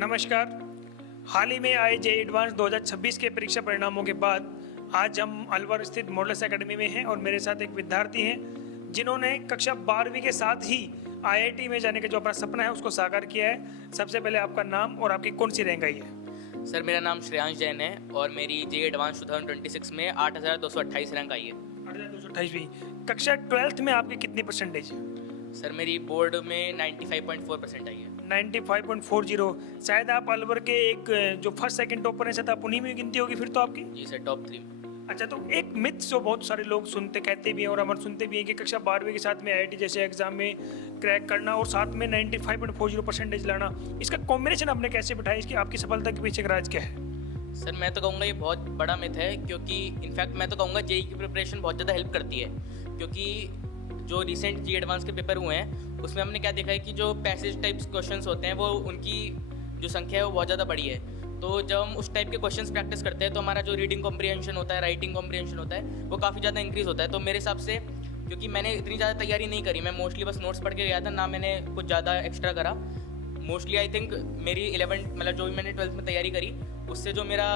नमस्कार। हाल ही में आए जे एडवांस 2026 के परीक्षा परिणामों के बाद आज हम अलवर स्थित मॉडल्स एकेडमी में हैं और मेरे साथ एक विद्यार्थी हैं जिन्होंने कक्षा 12वीं के साथ ही आईआईटी में जाने का जो अपना सपना है उसको साकार किया है। सबसे पहले आपका नाम और आपकी कौन सी रैंक आई है? सर, मेरा नाम श्रेयांश जैन है और मेरी जे एडवांस 2026 में 8,228 रैंक आई है। 8,228वीं। कक्षा 12th में आपकी कितनी परसेंटेज है? सर, मेरी बोर्ड में 95.4% आई है। 95.40। शायद आप अलवर के एक जो फर्स्ट सेकंड टॉपर हैं शायद आप उन्हीं में गिनती होगी फिर तो आपकी। जी सर, टॉप 3 में। अच्छा, तो एक मिथ जो बहुत सारे लोग सुनते कहते भी हैं और हम सुनते भी हैं कि कक्षा 12वीं के साथ में आईआईटी जैसे एग्जाम में क्रैक करना और साथ में 95.40 परसेंटेज लाना, इसका कॉम्बिनेशन आपने कैसे बिठाया? इसकी आपकी सफलता के पीछे का राज क्या है? सर, मैं तो कहूँगा ये बहुत बड़ा मिथ है, क्योंकि इनफैक्ट मैं तो कहूँगा जेई की प्रिपरेशन बहुत ज़्यादा हेल्प करती है। क्योंकि जो रिसेंट जी एडवांस के पेपर हुए हैं उसमें हमने क्या देखा है कि जो पैसेज टाइप्स क्वेश्चंस होते हैं वो उनकी जो संख्या है वो बहुत ज़्यादा बड़ी है। तो जब हम उस टाइप के क्वेश्चंस प्रैक्टिस करते हैं तो हमारा जो रीडिंग कॉम्प्रिहेंशन होता है, राइटिंग कॉम्प्रिहेंशन होता है, वो काफ़ी ज़्यादा इंक्रीज़ होता है। तो मेरे हिसाब से, क्योंकि मैंने इतनी ज़्यादा तैयारी नहीं करी, मैं मोस्टली बस नोट्स पढ़ के गया था, ना मैंने कुछ ज़्यादा एक्स्ट्रा करा। मोस्टली आई थिंक मेरी 11th मतलब जो भी मैंने 12th में तैयारी करी उससे जो मेरा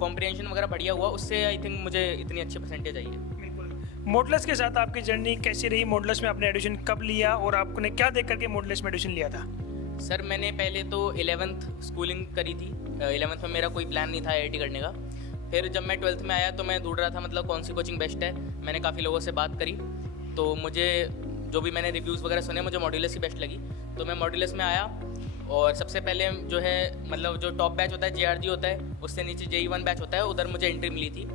कॉम्प्रिहेंशन वगैरह बढ़िया हुआ, उससे आई थिंक मुझे इतनी अच्छी परसेंटेज आई है। मॉडल्स के साथ आपकी जर्नी कैसी रही? मॉडल्स में आपने एडमिशन कब लिया और आपने क्या देख करके मॉडल्स में एडमिशन लिया था? सर, मैंने पहले तो 11th स्कूलिंग करी थी। 11th में मेरा कोई प्लान नहीं था आईआईटी करने का। फिर जब मैं 12th में आया तो मैं ढूंढ रहा था मतलब कौन सी कोचिंग बेस्ट है। मैंने काफ़ी लोगों से बात करी तो मुझे जो भी मैंने रिव्यूज़ वगैरह सुने मुझे मॉड्यूलस ही बेस्ट लगी। तो मैं मॉड्यूलस में आया और सबसे पहले जो है मतलब जो टॉप बैच होता है जेआरजी होता है, उससे नीचे JEE-1 बैच होता है, उधर मुझे एंट्री मिली थी।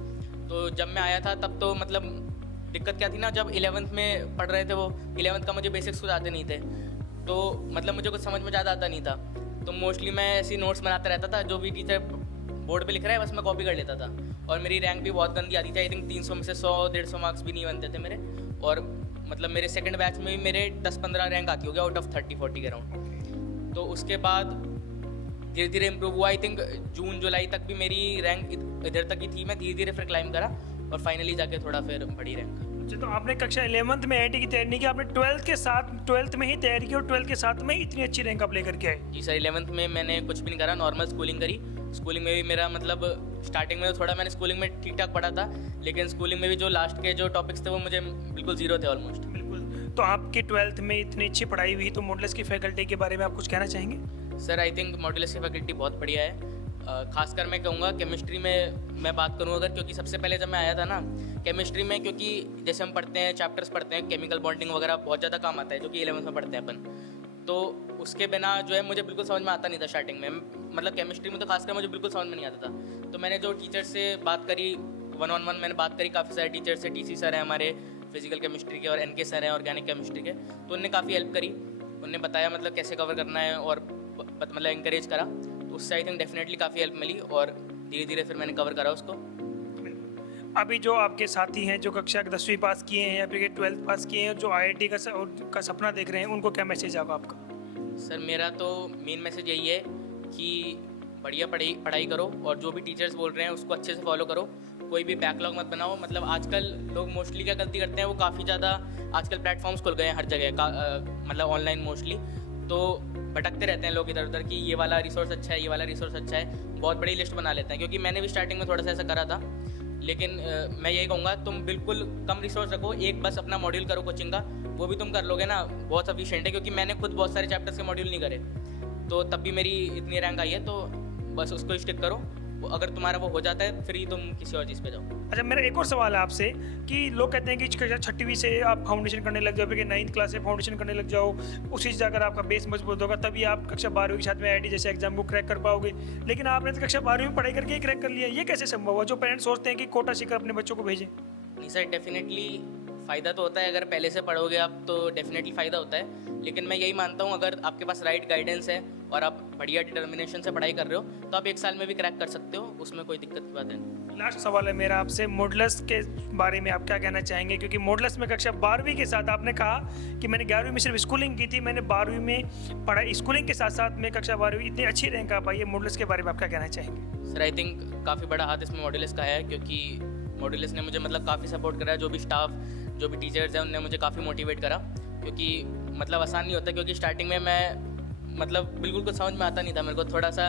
तो जब मैं आया था तब तो मतलब दिक्कत क्या थी ना, जब 11th में पढ़ रहे थे वो 11th का मुझे बेसिक्स कुछ आते नहीं थे, तो मतलब मुझे कुछ समझ में ज़्यादा आता नहीं था। तो मोस्टली मैं ऐसी नोट्स बनाता रहता था, जो भी टीचर बोर्ड पे लिख रहा है बस मैं कॉपी कर लेता था। और मेरी रैंक भी बहुत गंदी आती थी। आई थिंक 300 में से 100-150 मार्क्स भी नहीं बनते थे मेरे। और मतलब मेरे सेकंड बैच में भी मेरे 10-15 रैंक आती होगी आउट ऑफ 30-40 के अराउंड। तो उसके बाद धीरे धीरे इम्प्रूव हुआ। आई थिंक जून जुलाई तक भी मेरी रैंक इधर तक ही थी। मैं धीरे धीरे फिर क्लाइंब करा और फाइनली जाके थोड़ा फिर बड़ी रैंक। अच्छा, तो आपने कक्षा 11th में आईआईटी की तैयारी नहीं की, आपने 12th में ही तैयारी की और 12th के साथ में ही इतनी अच्छी रैंक आप लेकर के आए? जी सर, 11th में मैंने कुछ भी नहीं करा, नॉर्मल स्कूलिंग करी। स्कूलिंग में भी मेरा मतलब स्टार्टिंग में तो थोड़ा मैंने स्कूलिंग में ठीक ठाक पढ़ा था, लेकिन स्कूलिंग में भी जो लास्ट के जो टॉपिक्स थे वो मुझे बिल्कुल जीरो थे ऑलमोस्ट। बिल्कुल। तो आपकी 12th में इतनी अच्छी पढ़ाई हुई, तो मॉडल्स की फैकल्टी के बारे में आप कुछ कहना चाहेंगे? सर, आई थिंक मॉड्यूलस की फैकल्टी बहुत बढ़िया है। खासकर मैं कहूँगा केमिस्ट्री में मैं बात करूँ अगर, क्योंकि सबसे पहले जब मैं आया था ना केमिस्ट्री में, क्योंकि जैसे हम पढ़ते हैं चैप्टर्स पढ़ते हैं, केमिकल बॉन्डिंग वगैरह बहुत ज़्यादा काम आता है जो कि 11th में पढ़ते हैं अपन। तो उसके बिना जो है मुझे बिल्कुल समझ में आता नहीं था स्टार्टिंग में। मतलब केमिस्ट्री में तो खासकर मुझे बिल्कुल समझ में नहीं आता था। तो मैंने जो टीचर से बात करी 1-on-1 मैंने बात करी काफ़ी सारे टीचर से। TC सर हैं हमारे फिजिकल केमिस्ट्री के और NK सर हैं ऑर्गेनिक केमिस्ट्री के। तो उनने काफ़ी हेल्प करी, उनने बताया मतलब कैसे कवर करना है और मतलब इंकरेज करा। तो उससे आई थिंक डेफिनेटली काफ़ी हेल्प मिली और धीरे धीरे फिर मैंने कवर करा उसको। अभी जो आपके साथी हैं जो कक्षा 10वीं पास किए हैं या फिर 12th पास किए हैं, जो आईआईटी का सपना देख रहे हैं, उनको क्या मैसेज आगा आपका? सर, मेरा तो मेन मैसेज यही है कि बढ़िया पढ़ाई करो और जो भी टीचर्स बोल रहे हैं उसको अच्छे से फॉलो करो। कोई भी बैकलॉग मत बनाओ। मतलब आजकल लोग मोस्टली क्या गलती करते हैं, वो काफ़ी ज़्यादा आजकल प्लेटफॉर्म्स खुल गए हैं हर जगह का, मतलब ऑनलाइन मोस्टली। तो भटकते रहते हैं लोग इधर उधर कि ये वाला रिसोर्स अच्छा है, ये वाला रिसोर्स अच्छा है, बहुत बड़ी लिस्ट बना लेते हैं। क्योंकि मैंने भी स्टार्टिंग में थोड़ा सा ऐसा करा था, लेकिन मैं यही कहूँगा तुम बिल्कुल कम रिसोर्स रखो। एक बस अपना मॉड्यूल करो कोचिंग का, वो भी तुम कर लोगे ना बहुत सफिशिएंट है। क्योंकि मैंने खुद बहुत सारे चैप्टर्स के मॉड्यूल नहीं करे, तो तब भी मेरी इतनी रैंक आई है। तो बस उसको स्टिक करो, अगर तुम्हारा वो हो जाता है फिर ही तुम किसी और चीज़ पे जाओ। अच्छा, मेरा एक और सवाल है आपसे कि लोग कहते हैं कि कक्षा 6वीं से आप फाउंडेशन करने लग जाओ, फिर 9th क्लास से फाउंडेशन करने लग जाओ, उसी से जाकर आपका बेस मजबूत होगा, तभी आप कक्षा 12वीं के साथ में आईआईटी जैसे एग्जाम को क्रैक कर पाओगे। लेकिन आपने तो कक्षा 12वीं में पढ़ाई करके ही क्रैक कर लिया, ये कैसे संभव हुआ? जो पेरेंट्स सोचते हैं कि कोटा सीकर अपने बच्चों को भेजें। नहीं सर, डेफिनेटली फ़ायदा तो होता है, अगर पहले से पढ़ोगे आप तो डेफिनेटली फ़ायदा होता है। लेकिन मैं यही मानता हूँ अगर आपके पास राइट गाइडेंस है और आप बढ़िया डिटर्मिनेशन से पढ़ाई कर रहे हो तो आप 1 साल में भी क्रैक कर सकते हो, उसमें कोई दिक्कत की बात है। लास्ट सवाल है मेरा आपसे, मॉडल्स के बारे में आप क्या कहना चाहेंगे? क्योंकि मॉडल्स में कक्षा 12वीं के साथ आपने कहा कि मैंने 11वीं में सिर्फ स्कूलिंग की थी, मैंने 12वीं में पढ़ाई स्कूलिंग के साथ साथ में कक्षा 12वीं इतनी अच्छी रैंक आ पाई है। मॉडल्स के बारे में आप क्या कहना चाहेंगे? सर, आई थिंक काफ़ी बड़ा हाथ इसमें मॉड्यूलस का है, क्योंकि मॉड्यूलस ने मुझे मतलब काफ़ी सपोर्ट करा। जो भी स्टाफ, जो भी टीचर्स हैं, उनने मुझे काफ़ी मोटिवेट करा। क्योंकि मतलब आसान नहीं होता, क्योंकि स्टार्टिंग में मैं मतलब बिल्कुल कुछ समझ में आता नहीं था मेरे को, थोड़ा सा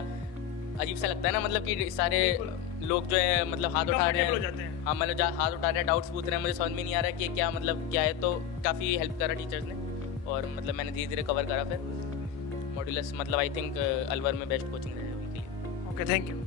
अजीब सा लगता है ना, मतलब कि सारे लोग जो है मतलब हाथ उठा रहे Comfortable हो जाते हैं, हैं। हाँ मतलब हाथ उठा रहे हैं, डाउट्स पूछ रहे हैं, मुझे समझ में नहीं आ रहा है कि क्या मतलब क्या है, तो काफ़ी हेल्प करा टीचर्स ने और मतलब मैंने धीरे धीरे कवर करा फिर मॉड्यूलस। मतलब आई थिंक अलवर में बेस्ट कोचिंग रहेगा उनके लिए। Okay, thank you.